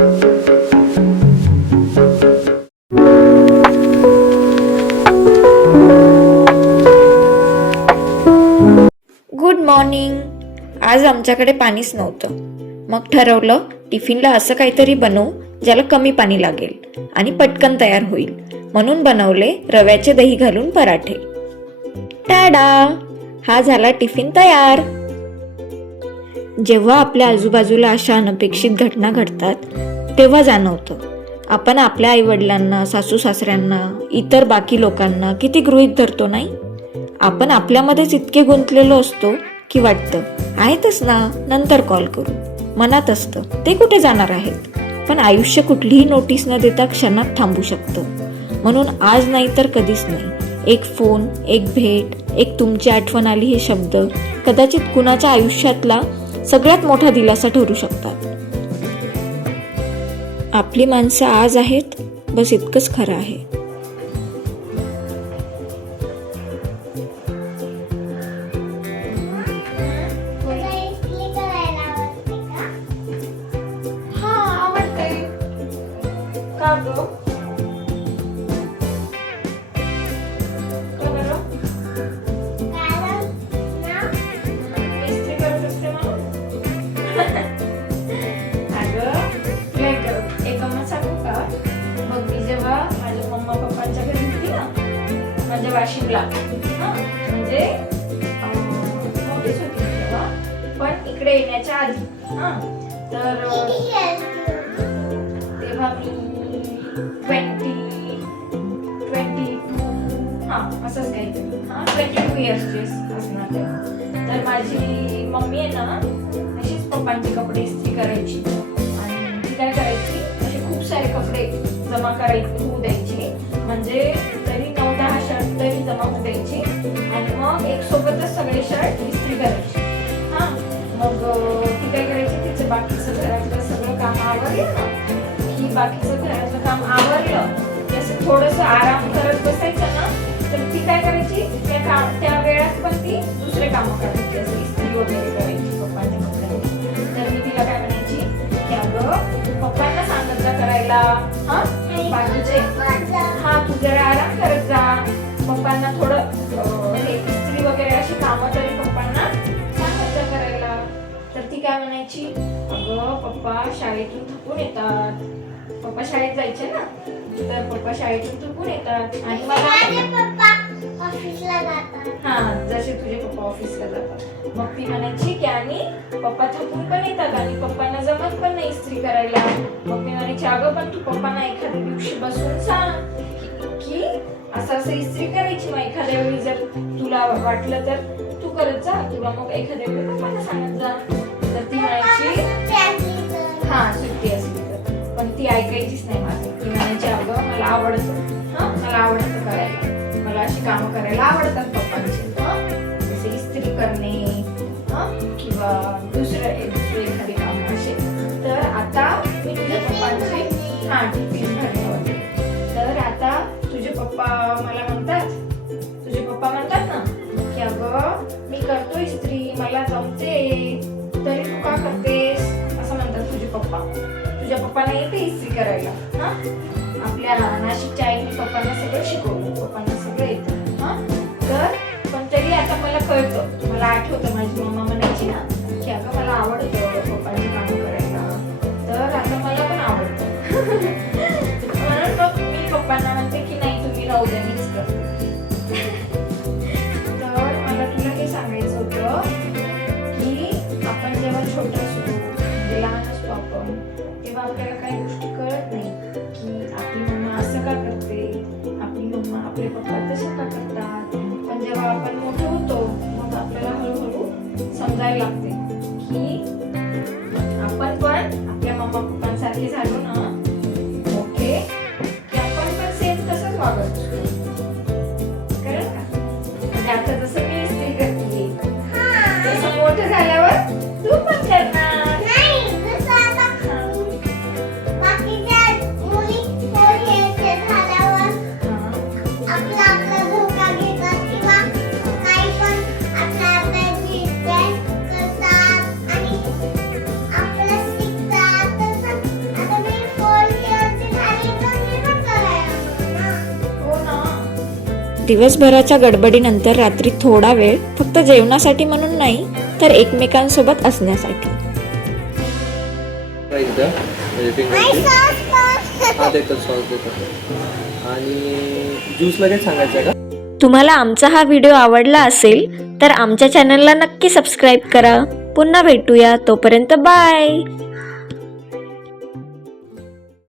Good morning. आज आमच्याकडे पाणीच नव्हतं. मग ठरवलं टिफिनला असं काहीतरी बनवू ज्याला कमी पाणी लागेल आणि पटकन तयार होईल. म्हणून बनवले रव्याचे दही घालून पराठे. टाडा, हा झाला टिफिन तयार. जेव्हा आपल्या आजूबाजूला अशा अनपेक्षित घटना घडतात तेव्हा जाणवतं आपण आपल्या आईवडिलांना, सासू सासऱ्यांना, इतर बाकी लोकांना किती गृहीत धरतो नाही. आपण आपल्यामध्येच इतके गुंतलेलो असतो की वाटतं आहेतच ना, नंतर कॉल करू. मनात असतं ते कुठे जाणार आहेत. पण आयुष्य कुठलीही नोटीस न देता क्षणात थांबू शकतं. म्हणून आज नाही तर कधीच नाही, एक फोन, एक भेट, एक तुमची आठवण आली हे शब्द कदाचित कुणाच्या आयुष्यातला सगळ्यात मोठा दिलासा ठरू शकतात. आपली माणसं आज आहेत, बस इतकंच खरं आहे. माझ्या वाशिमला म्हणजे मोठीच होती तेव्हा, पण इकडे येण्याच्या आधी तर तेव्हा मी 22 असंच काहीतरी 22 इयर्सची असणार तेव्हा. तर माझी मम्मी आहे ना अशीच पप्पांचे कपडे इस्त्री करायची आणि ती काय करायची, असे खूप सारे कपडे जमा होऊ द्यायचे, म्हणजे तरी 9-10 शर्ट तरी जमा होऊ द्यायची आणि मग एक सोबतच सगळे शर्ट इस्त्री करायची. मग ती काय करायची, तिचं बाकीचं घरातलं सगळं काम आवरलं ना की बाकीचं घरातलं काम आवरलं जसं थोडंसं आराम करत बसायचं ना, तर ती काय करायची त्या वेळात पण ती दुसरे कामं करायची, जसं इस्त्री वगैरे करायची पप्पांच्या कपड्यांची. तर मी तिला काय म्हणायची की अगं पप्पांना सांगत जा करायला, बाकीचे तू जरा आराम करत जा, पप्पांना थोडं हे इस्त्री वगैरे अशी कामं तरी पप्पांना सांगत जा करायला. तर ती काय म्हणायची, अगं पप्पा शाळेतून थकून येतात, पप्पा शाळेत जायचे ना, तर पप्पा शाळेतून थकून येतात आणि मला ऑफिसला जातात. जसे तुझे पप्पा ऑफिसला जातात. मग ती म्हणायची की आणि पप्पा थकून पण येतात आणि पप्पांना जमत पण नाही इस्त्री करायला. मग मी म्हणायची अगं पण तू पप्पांना एखाद्या दिवशी बसून सांग की असं असं इस्त्री करायची, मग एखाद्या वेळी जर तुला वाटलं तर तू करत जा, तुला मग एखाद्या वेळी पप्पांना सांगत जा. तर ती म्हणायची सुट्टी असली तर, पण ती ऐकायचीच नाही माझं. ती म्हणायची अगं मला आवडतं करायला, मला अशी कामं करायला आवडतात पप्पांची, जसे इस्त्री करणे किंवा दुसरे एखादी काम असे. तर आता मी तुझ्या पप्पांची टिफिन भरणे होते. तर आता तुझे पप्पा म्हणतात ना की अगं मी करतो इस्त्री, मला जमते, तरी तू का करतेस असं म्हणतात तुझे पप्पा. तुझ्या पप्पांना येते इस्त्री करायला. आपल्या नाशिकच्या आईने पप्पांना सगळं शिकवलं, पप्पांना सगळं येतं. तर पण तरी आता मला कळतं, मला आठवतं माझी मम्मा म्हणायची ना की अगं मला आवडतं पप्पांची कामं करायला, तर आता मला पण आवडतं. म्हणून मग मी पप्पांना म्हणते की नाही तुम्ही राहू द्या, मीच करते. तर मला तुला हे सांगायचं होतं की आपण जेव्हा छोटं असतो, म्हणजे लहान असतो आपण, तेव्हा आपल्याला काही गोष्टी कळत नाही की आपली मम्मा असं का करते, आपली मम्मा आपले पप्पा तसं का करतात. पण जेव्हा आपण मोठे होतो मग आपल्याला हळूहळू समजायला लागते की आपण पण आपल्या मम्मा पप्पांसारखे झालो ना मोठे की आपण पण सेम तसंच वागत असतो. कळलं का? म्हणजे आता जसं मी इस्त्री करते तसं मोठं झाल्यावर तू पण करणार. आता मी दिवसभराच्या गडबडीनंतर रात्री थोडा वेळ फक्त जेवणासाठी म्हणून नाही तर एकमेकांसोबत असण्यासाठी. आणि ज्यूसला काय सांगायचं का? तुम्हाला आमचा हा व्हिडिओ आवडला असेल तर आमच्या चॅनलला नक्की सबस्क्राईब करा. पुन्हा भेटूया, तोपर्यंत बाय.